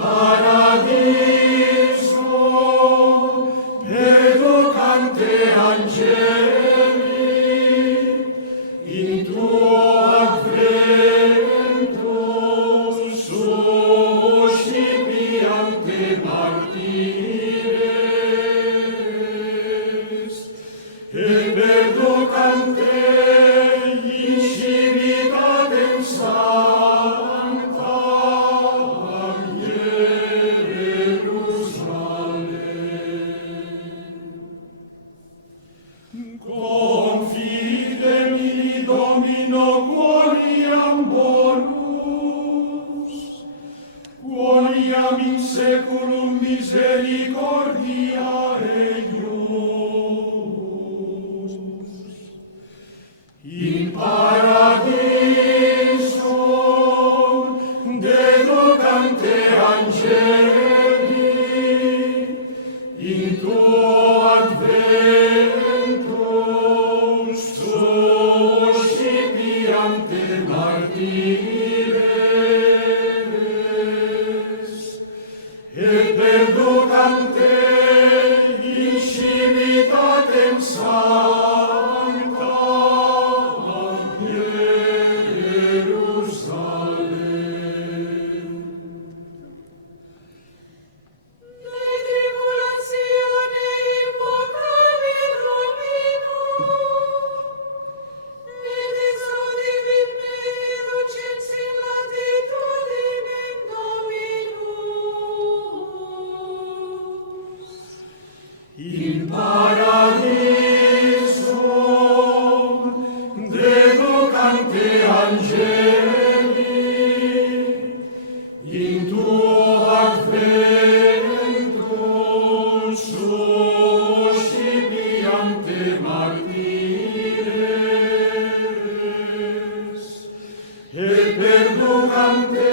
paradiso, educante angeli, in tuo advento, suscipiante martires, et educante in civitatem sancta Jerusalem. Confidemi, Domino, quoniam bonus, quoniam in saeculum misericordia eius. In paradiso, deducante angeli, in tuo advento, suscipiante martires, et perducante in civitatem sancta Jerusalem. De tribulatione invocavi Dominum, et exaudivi me ducens in latitudinem Dominus. In paradiso, deducante angeli, in tuo advento, suscipiante martires, et perducante